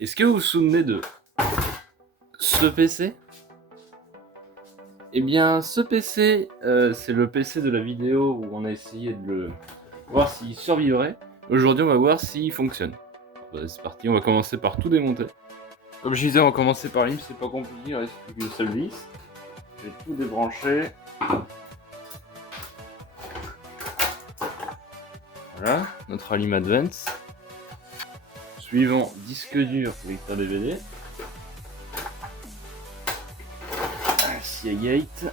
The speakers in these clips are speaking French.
Est-ce que vous vous souvenez de ce PC? Eh bien, ce PC, c'est le PC de la vidéo où on a essayé de le voir s'il survivrait. Aujourd'hui, on va voir s'il fonctionne. Bah, c'est parti, on va commencer par tout démonter. Comme je disais, on va commencer par l'IM, c'est pas compliqué, il reste plus qu'une seule vis. Je vais tout débrancher. Voilà, notre Alim Advance. Suivant, disque dur, lecteur DVD. Seagate.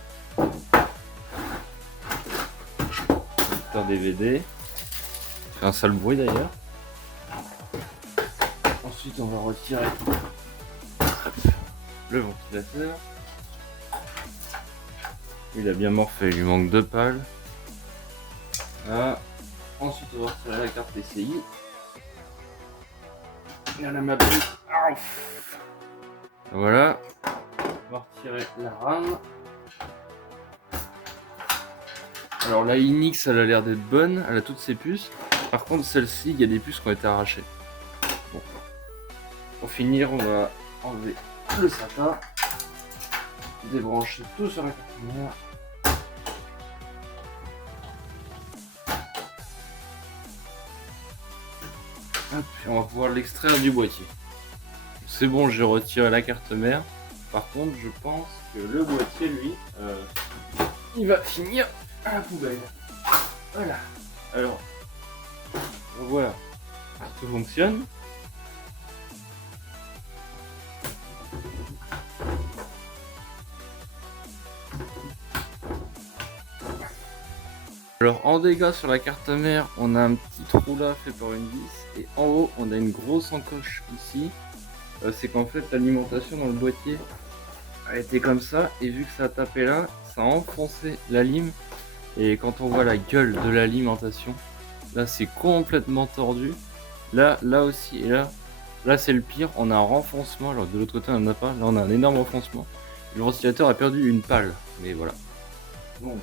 Lecteur DVD. Fait un sale bruit d'ailleurs. Ensuite, on va retirer le ventilateur. Il a bien morflé, il lui manque 2 pales. Là. Ensuite, on va retirer la carte PCI. Il y a la matrice. Voilà. On va retirer la RAM. Alors la Inix, elle a l'air d'être bonne, elle a toutes ses puces. Par contre, celle-ci, il y a des puces qui ont été arrachées. Bon. Pour finir, on va enlever le SATA, débrancher tout sur la carte mère. Hop, et on va pouvoir l'extraire du boîtier. C'est bon, j'ai retiré la carte mère. Par contre, je pense que le boîtier, lui, il va finir à la poubelle. Voilà. Alors, voilà. Tout fonctionne. Alors en dégâts sur la carte mère, on a un petit trou là fait par une vis et en haut on a une grosse encoche ici. C'est qu'en fait l'alimentation dans le boîtier a été comme ça et vu que ça a tapé là, ça a enfoncé la lime et quand on voit la gueule de l'alimentation, là c'est complètement tordu. Là aussi et là c'est le pire, on a un renfoncement alors que de l'autre côté on n'en a pas, là on a un énorme renfoncement. Le ventilateur a perdu une pale, mais voilà. Donc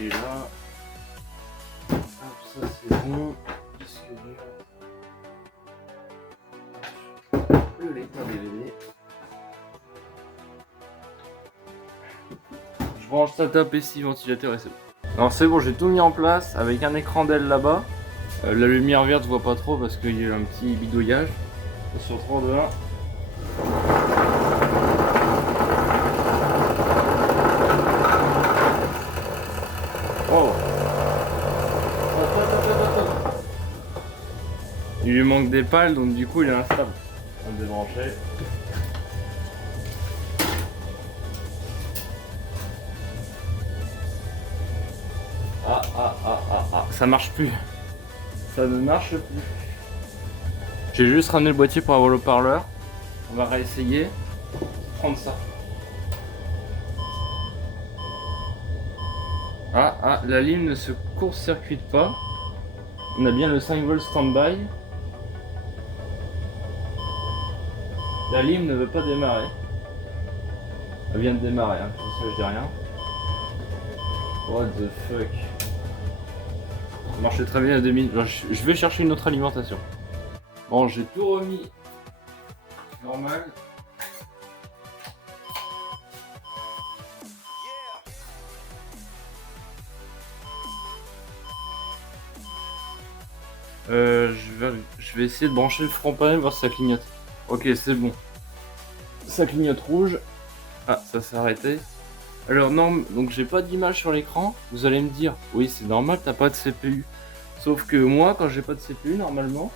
et là, hop, ça c'est bon. Le lecteur DVD. Je branche SATA, PC, ventilateur et c'est bon. Alors c'est bon, j'ai tout mis en place avec un écran d'L là-bas. La lumière verte je vois pas trop parce qu'il y a un petit bidouillage. Sur 3 de 1. Oh. Il lui manque des pales donc du coup il est instable. On va débrancher. Ça marche plus. Ça ne marche plus. J'ai juste ramené le boîtier pour avoir le haut-parleur. On va réessayer. Prendre ça. La lime ne se court-circuite pas. On a bien le 5 volts standby. La lime ne veut pas démarrer. Elle vient de démarrer, hein. Pour ça je dis rien. What the fuck. Ça marchait très bien à 2000. Je vais chercher une autre alimentation. Bon, j'ai tout remis normal. Je vais essayer de brancher le front panel voir si ça clignote. Ok, c'est bon. Ça clignote rouge. Ah, ça s'est arrêté. Alors non, donc j'ai pas d'image sur l'écran. Vous allez me dire, oui c'est normal, t'as pas de CPU. Sauf que moi, quand j'ai pas de CPU, normalement,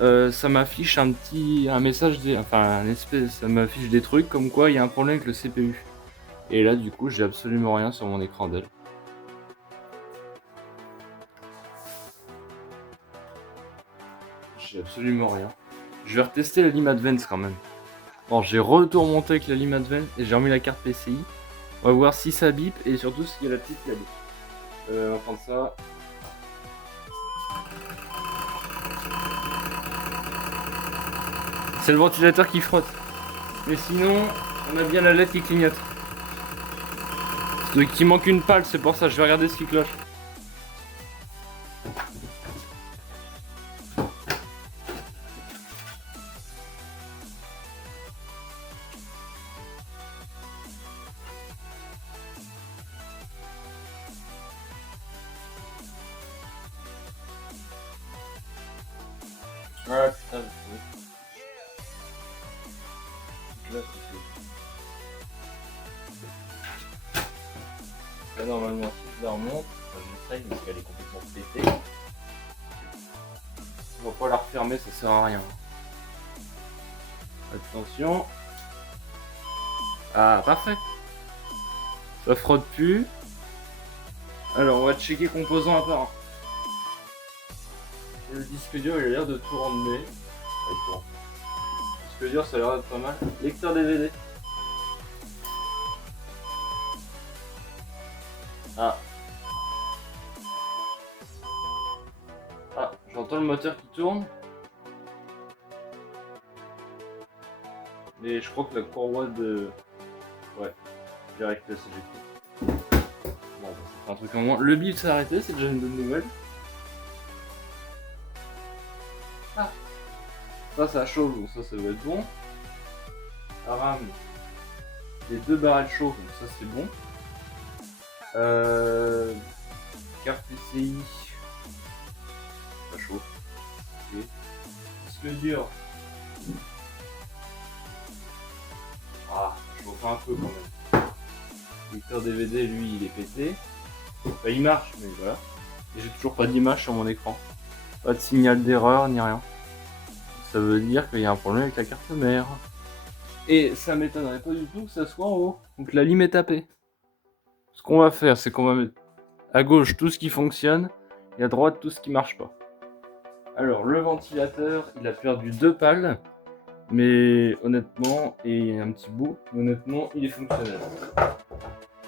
ça m'affiche un message, ça m'affiche des trucs comme quoi il y a un problème avec le CPU. Et là, du coup, j'ai absolument rien sur mon écran d'elle. J'ai absolument rien. Je vais retester la Lime Advance quand même. Bon, j'ai retourmonté avec la Lime Advance et j'ai remis la carte PCI. On va voir si ça bip et surtout s'il y a la petite qui a bip. On va prendre ça. C'est le ventilateur qui frotte. Mais sinon, on a bien la LED qui clignote. Donc il manque une pale, c'est pour ça, je vais regarder ce qui cloche. Ouais, putain, là, là, normalement, si je la remonte, enfin, j'essaye parce qu'elle est complètement pétée. On va pas la refermer, ça sert à rien. Attention. Ah, parfait. Ça frotte plus. Alors, on va checker composant à part. Le disque dur, il a l'air de tout ramener. Le disque dur, ça a l'air d'être pas mal. Lecteur DVD. Ah. Ah, j'entends le moteur qui tourne. Mais je crois que la courroie de... Ouais, direct la CGT. Bon, bah, ça fait un truc en moins. Le bip s'est arrêté, c'est déjà une bonne nouvelle. Ah. Ça chauffe, donc ça va être bon. La RAM, les 2 barrels chauffent, donc ça c'est bon. Carte PCI, ça chauffe. Okay. Disque dur. Ah, ça chauffe un peu quand même. Lecteur DVD, lui, il est pété. Enfin, il marche, mais voilà. Et j'ai toujours pas d'image sur mon écran. Pas de signal d'erreur ni rien. Ça veut dire qu'il y a un problème avec la carte mère. Et ça m'étonnerait pas du tout que ça soit en haut. Donc la lime est tapée. Ce qu'on va faire, c'est qu'on va mettre à gauche tout ce qui fonctionne et à droite tout ce qui marche pas. Alors le ventilateur, il a perdu 2 pales, mais honnêtement, et un petit bout, mais honnêtement, il est fonctionnel.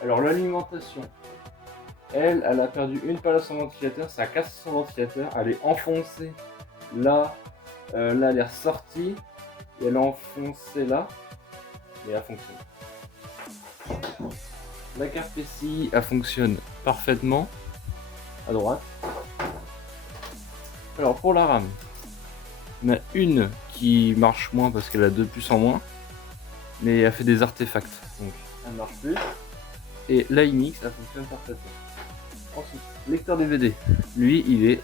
Alors l'alimentation, elle a perdu une pale à son ventilateur, ça a cassé son ventilateur, elle est enfoncée là, là elle est ressortie, et elle est enfoncée là, et elle fonctionne. La carte PCI, elle fonctionne parfaitement, à droite. Alors pour la RAM, on a une qui marche moins parce qu'elle a 2 puces en moins, mais elle fait des artefacts, donc elle ne marche plus. Et l'IMX, elle fonctionne parfaitement. Ensuite, lecteur DVD, lui il est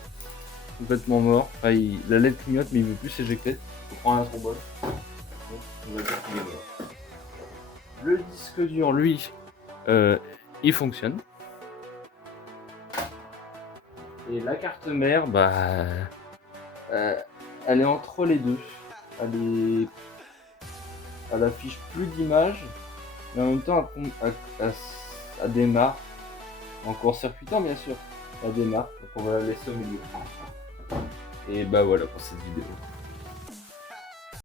complètement mort, enfin, la LED clignote mais il veut plus s'éjecter, il faut prendre un trombone, donc on va dire qu'il est mort. Le disque dur, lui, il fonctionne. Et la carte mère, bah, elle est entre les deux. Elle affiche plus d'images, mais en même temps, elle démarre. En court-circuitant, bien sûr. Elle démarre, donc on va la laisser au milieu. Et bah voilà pour cette vidéo.